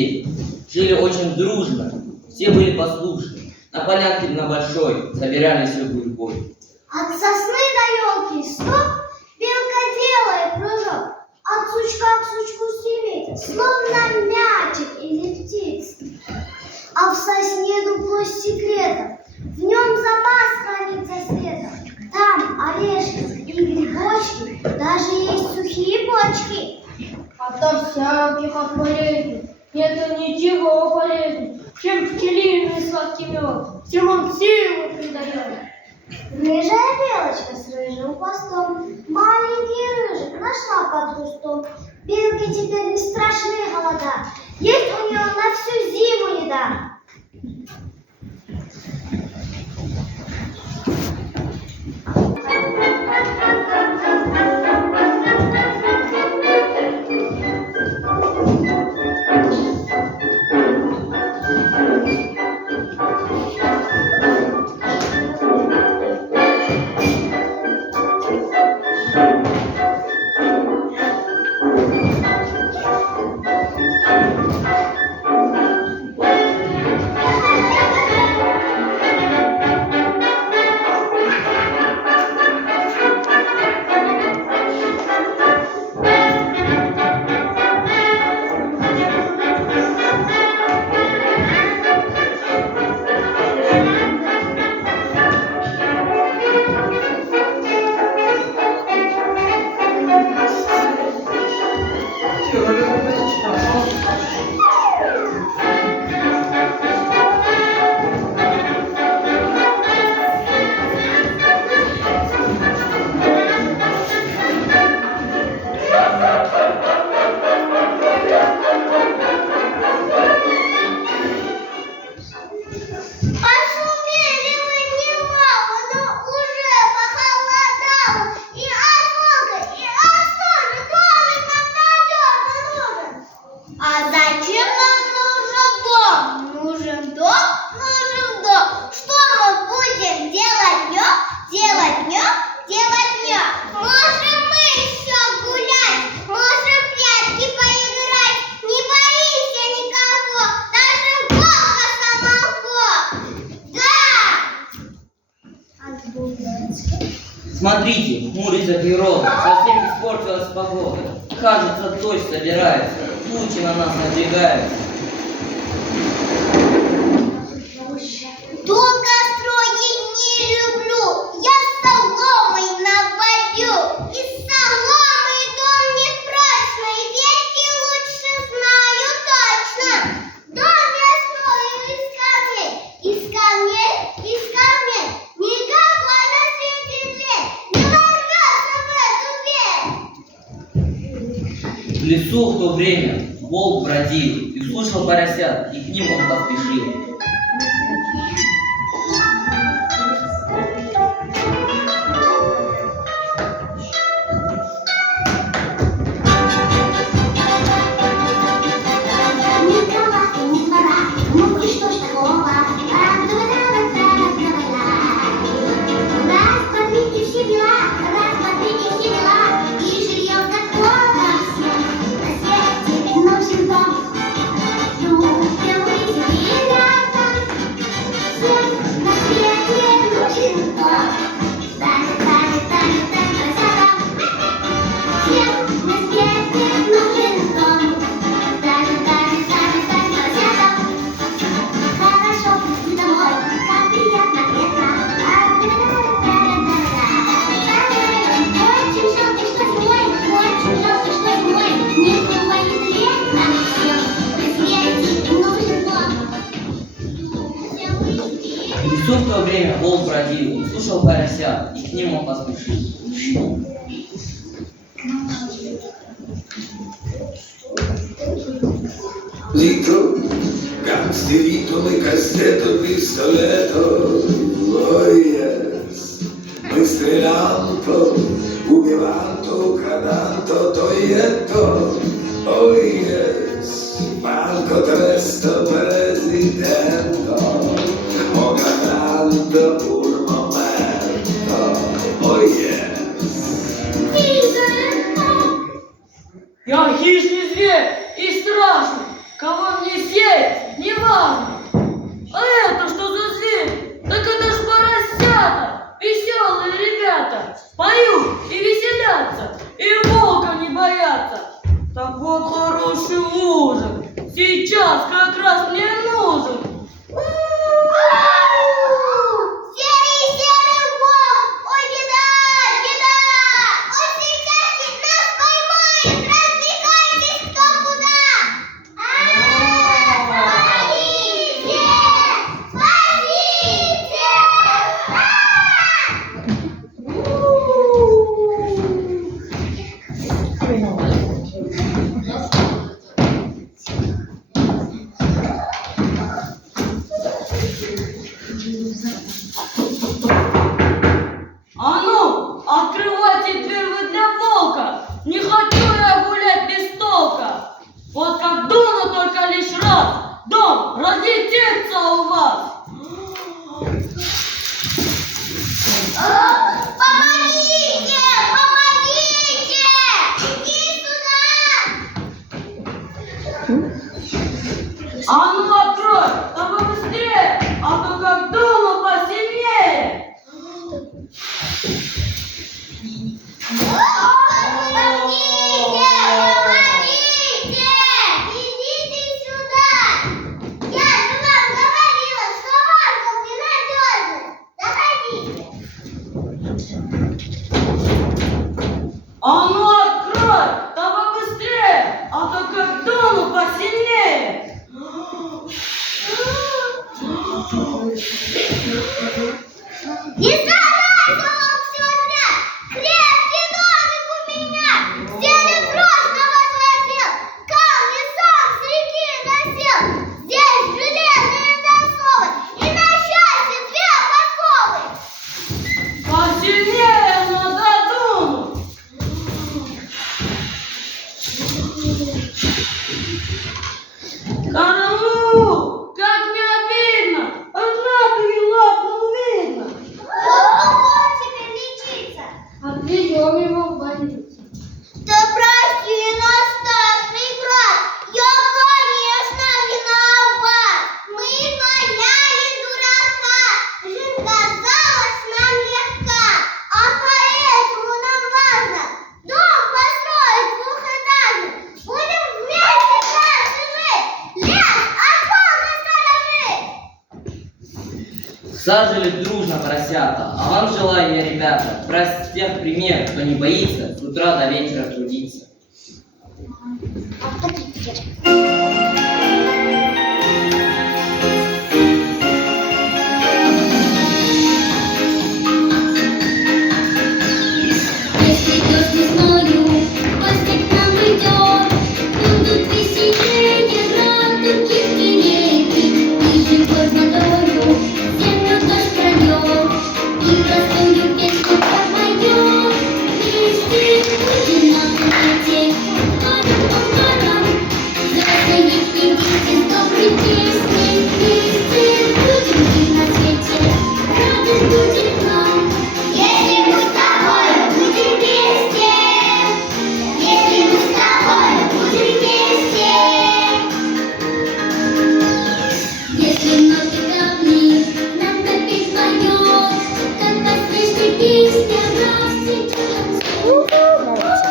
Жили очень дружно, все были послушны. На полянке на большой собирались любой бой. От сосны до елки стоп, белка делает прыжок, от сучка к сучку стремится, словно мячик или птица. А в сосне дупло с секретом, в нем запас хранится света. Там орешки и грибочки, даже есть сухие почки. Ото всяких отворений нету ничего полезней, чем пчелиный сладкий мед, всем он силу придает. Рыжая белочка с рыжим хвостом, маленький рыжик нашла под кустом. Белке теперь не страшны голода, есть у нее на всю зиму еда. Смотрите, хмурится природа, совсем испортилась погода. Кажется, дождь собирается, тучи на нас надвигаются. Долго строить не люблю, я соломой наварю. Из соломы дом непрочный, ветки лучше знаю точно. Дом я строю из камней, никакой на свете дверь не ворвется в эту дверь. В лесу в то время волк бродил и слушал поросят, и к ним он поспешил. В лесу в то время волк бродил и слушал поросят, и к ним он поспешил. Lito, gangsterito, mi castello, pistoletto, oh yes, noi strelando, ubivando, cantando, toietto, oh yes, Marco Tresto, presidente, oh cantando un momento, oh yes. Я хищный зверь и страшный, кого мне есть, не важно. А это что за зверь? Так это ж поросята, веселые ребята. Поют и веселятся, и волка не боятся. Так вот хороший ужин, сейчас как раз мне нужен. Серый волк! Ой, беда, беда! Он сейчас ведь нас поймает! Разбегайтесь кто куда! Помогите! А ну, открывайте дверь вы для волка. Не хочу я гулять без толка. Вот как дуну только лишь раз, дом разлетится у вас. Помогите! Помогите! Иди сюда! А ну открой, да побыстрее, а то как дуну посильнее. Помогите! Помогите! Идите сюда! Я же вам говорила, что воздух ненадежный. Заходите! А ну открой, да побыстрее, а то как дуну посильнее. Не старайся, волк, все зря! Крепкий домик у меня! Стены прочного отводил! Камни сам с реки носил! Здесь железные засовы! И на счастье 2 подковы! Посильнее надо дунуть. Караул, как не обидно, одна и лапу видно. Он теперь лечиться! Отвезем его в больницу. Да прости нас, старший брат! Я, конечно, виноват! Мы гоняли дурака! Жизнь казалась нам легка, а поэтому нам важно дом построить двухэтажный. Будем вместе дальше жить! Лес от волка сторожить! Сажали дружно поросята, а вам желаю я, ребята, брать с тех пример, кто не боится с утра до вечера трудиться.